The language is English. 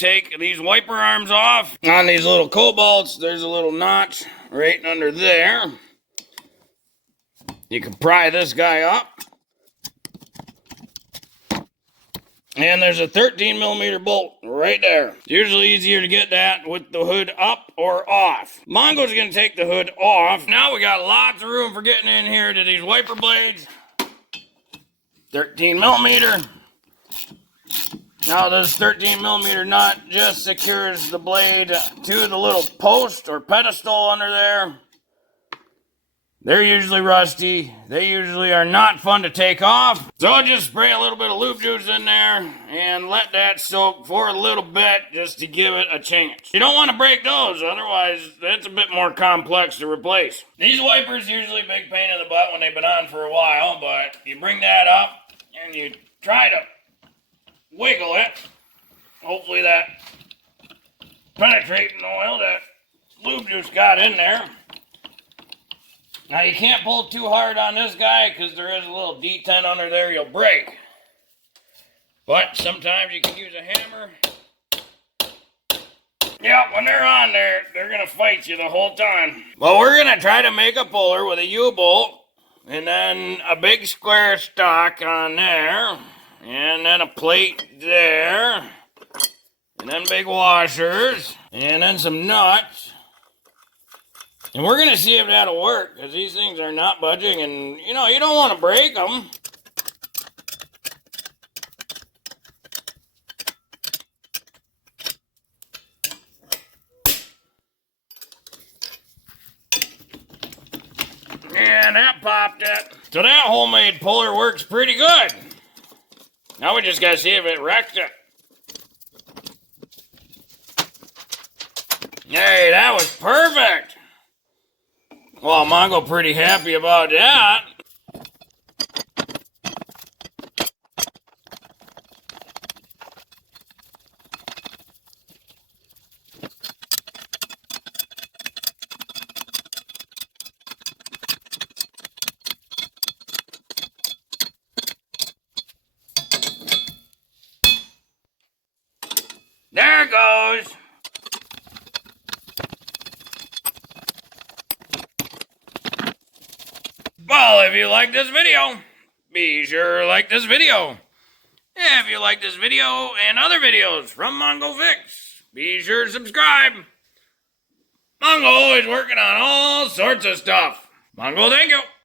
take these wiper arms off. On these little cobalts, there's a little notch right under there. You can pry this guy up. And there's a 13mm bolt right there. It's usually easier to get that with the hood up or off. Mongo's gonna take the hood off. Now we got lots of room for getting in here to these wiper blades. 13mm. Now this 13mm nut just secures the blade to the little post or pedestal under there. They're usually rusty. They usually are not fun to take off. So I'll just spray a little bit of lube juice in there and let that soak for a little bit just to give it a chance. You don't want to break those, otherwise that's a bit more complex to replace. These wipers usually a big pain in the butt when they've been on for a while, but you bring that up and you try to wiggle it. Hopefully that penetrating oil that lube juice got in there. Now you can't pull too hard on this guy because there is a little detent under there you'll break. But sometimes you can use a hammer. Yeah, when they're on there, they're going to fight you the whole time. Well, we're going to try to make a puller with a U-bolt and then a big square stock on there and then a plate there and then big washers and then some nuts. And we're going to see if that'll work, because these things are not budging, and, you know, you don't want to break them. And that popped it. So that homemade puller works pretty good. Now we just got to see if it wrecked it. Hey, that was perfect. Well, Mongo pretty happy about that. There it goes. Well, if you like this video, be sure to like this video. If you like this video and other videos from Mongo Fix, be sure to subscribe. Mongo is working on all sorts of stuff. Mongo, thank you.